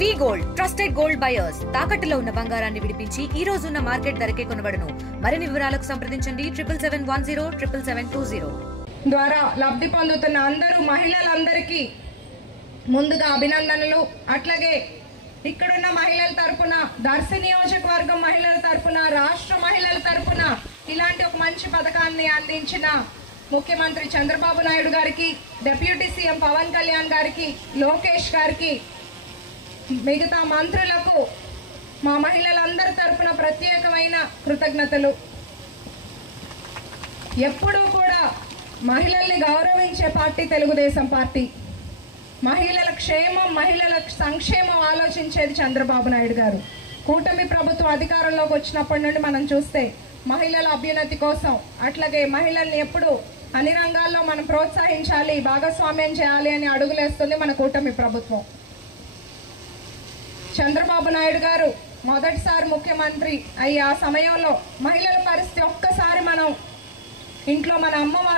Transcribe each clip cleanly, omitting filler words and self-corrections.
వి gold trusted gold buyers తాకట్టులో ఉన్న బంగారాన్ని విడిపించి ఈ రోజు ఉన్న మార్కెట్ ధరకే కొనబడును. మరిన్ని వివరాలకు సంప్రదించండి 77107720 ద్వారా లబ్ధి పొందుతున్న అందరూ మహిళలందరికీ ముందుగా అభినందనలు. అట్లాగే ఇక్కడున్న మహిళల తరపున, దర్శి నియోజకవర్గం మహిళల తరపున, రాష్ట్ర మహిళల తరపున ఇలాంటి ఒక మంచి పథకాన్ని అందించిన ముఖ్యమంత్రి చంద్రబాబు నాయుడు గారికి, డిప్యూటీ సీఎం పవన్ కళ్యాణ్ గారికి, లోకేష్ గారికి, మిగతా మంత్రులకు మా మహిళలందరి తరపున ప్రత్యేకమైన కృతజ్ఞతలు. ఎప్పుడూ కూడా మహిళల్ని గౌరవించే పార్టీ తెలుగుదేశం పార్టీ. మహిళల క్షేమం, మహిళల సంక్షేమం ఆలోచించేది చంద్రబాబు నాయుడు గారు. కూటమి ప్రభుత్వం అధికారంలోకి వచ్చినప్పటి నుండి మనం చూస్తే మహిళల అభ్యున్నతి కోసం, అట్లాగే మహిళల్ని ఎప్పుడు అన్ని రంగాల్లో మనం ప్రోత్సహించాలి, భాగస్వామ్యం చేయాలి అని అడుగులేస్తుంది మన కూటమి ప్రభుత్వం. చంద్రబాబు నాయుడు గారు మొదటిసారి ముఖ్యమంత్రి అయ్యి ఆ సమయంలో మహిళల పరిస్థితి ఒక్కసారి మనం ఇంట్లో మన అమ్మమ్మ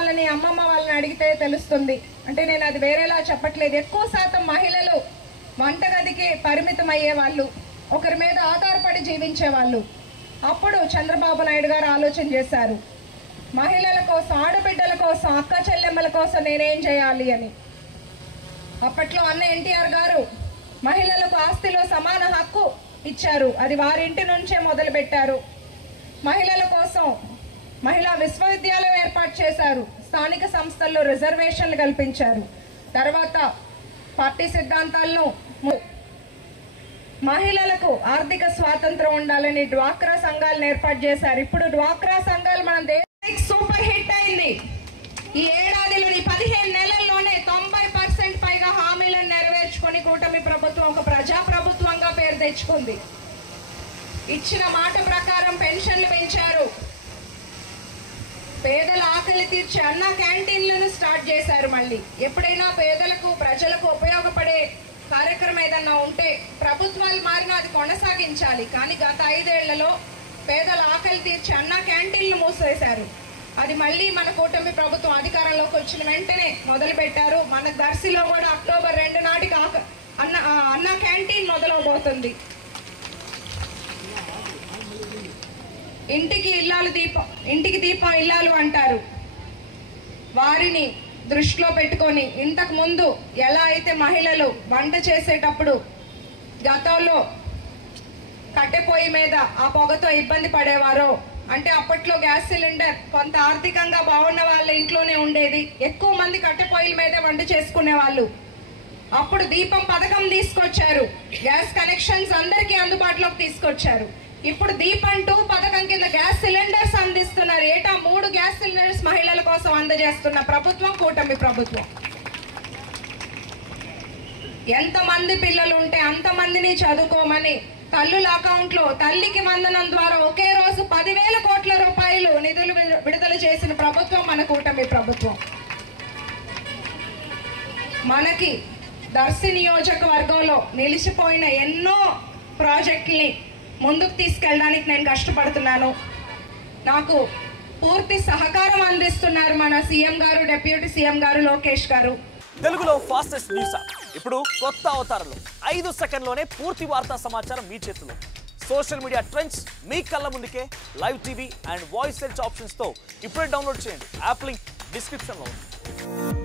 వాళ్ళని అడిగితే తెలుస్తుంది. అంటే నేను అది వేరేలా చెప్పట్లేదు. ఎక్కువ శాతం మహిళలు వంటగదికి పరిమితం అయ్యేవాళ్ళు, ఒకరి మీద ఆధారపడి జీవించేవాళ్ళు. అప్పుడు చంద్రబాబు నాయుడు గారు ఆలోచన చేశారు, మహిళల కోసం, ఆడబిడ్డల కోసం, అక్క చెల్లెమ్మల కోసం నేనేం చేయాలి అని. అప్పట్లో అన్న ఎన్టీఆర్ గారు మహిళలకు ఆస్తిలో సమాన హక్కు ఇచ్చారు. అది వారింటి నుంచే మొదలుపెట్టారు. మహిళల కోసం మహిళా విశ్వవిద్యాలయం ఏర్పాటు చేశారు. స్థానిక సంస్థల్లో రిజర్వేషన్లు కల్పించారు. తర్వాత పార్టీ సిద్ధాంతాలను మహిళలకు ఆర్థిక స్వాతంత్రం ఉండాలని డ్వాక్రా సంఘాలను ఏర్పాటు చేశారు. ఇప్పుడు డ్వాక్రా సంఘాలు మన దేశానికి సూపర్ హిట్ అయింది. ఈ ఏడాదిలోని 15 నెలల్లోనే 90% పైగా హామీలను నెరవేర్చుకొని కూటమి ప్రభుత్వం ఒక ప్రజా ప్రభుత్వంగా పేరు తెచ్చుకుంది. ఇచ్చిన మాట ప్రకారం పెన్షన్లు పెంచారు. పేదల ఆకలి తీర్చే అన్న క్యాంటీన్లను స్టార్ట్ చేశారు. మళ్ళీ ఎప్పుడైనా పేదలకు, ప్రజలకు ఉపయోగపడే కార్యక్రమం ఏదన్నా ఉంటే ప్రభుత్వాలు మారినా అది కొనసాగించాలి. కానీ గత 5 ఏళ్లలో పేదల ఆకలి తీర్చే అన్న క్యాంటీన్లు మూసేశారు. అది మళ్ళీ మన కూటమి ప్రభుత్వం అధికారంలోకి వచ్చిన వెంటనే మొదలు పెట్టారు. మన దర్శిలో కూడా అక్టోబర్ 2 నాటికి అన్న క్యాంటీన్ మొదలవబోతుంది. ఇంటికి దీపం ఇల్లాలు అంటారు. వారిని దృష్టిలో పెట్టుకొని ఇంతకు ముందు ఎలా అయితే మహిళలు వంట చేసేటప్పుడు గతంలో కట్టెపొయ్యి మీద ఆ పొగతో ఇబ్బంది పడేవారో, అంటే అప్పట్లో గ్యాస్ సిలిండర్ కొంత ఆర్థికంగా బాగున్న వాళ్ళ ఇంట్లోనే ఉండేది, ఎక్కువ మంది కట్టెపొయ్యిల మీదే వంట చేసుకునే వాళ్ళు. అప్పుడు దీపం పథకం తీసుకొచ్చారు. గ్యాస్ కనెక్షన్స్ అందరికీ అందుబాటులోకి తీసుకొచ్చారు. ఇప్పుడు దీపం 2 పథకం కింద గ్యాస్ సిలిండర్స్ అందిస్తున్నారు. ఏటా 3 గ్యాస్ సిలిండర్స్ మహిళల కోసం అందజేస్తున్న ప్రభుత్వం కూటమి ప్రభుత్వం. ఎంతమంది పిల్లలు ఉంటే అంతమందిని చదువుకోమని తల్లుల అకౌంట్లో తల్లికి వందనం ద్వారా ఒకే రోజు 10,000 కోట్ల రూపాయలు నిధులు విడుదల చేసిన ప్రభుత్వం మన కూటమి ప్రభుత్వం. మనకి దర్శి నియోజకవర్గంలో నిలిచిపోయిన ఎన్నో ప్రాజెక్టుల్ని ముందుకు తీసుకెళ్ళడానికి నేను కష్టపడుతున్నాను. నాకు పూర్తి సహకారం అందిస్తున్నారు మన సీఎం గారు, డిప్యూటీ సీఎం గారు, లోకేష్ గారు. తెలుగులో ఫాస్టెస్ట్ న్యూస్ ఇప్పుడు కొత్త అవతారంలో 5 సెకండ్లోనే పూర్తి వార్తా సమాచారం మీ చేతిలో. సోషల్ మీడియా ట్రెండ్స్ మీ కళ్ళ ముందుకే live TV and voice search options తో ఇప్పుడే డౌన్లోడ్ చేయండి. యాప్ లింక్ డిస్క్రిప్షన్లో ఉంది.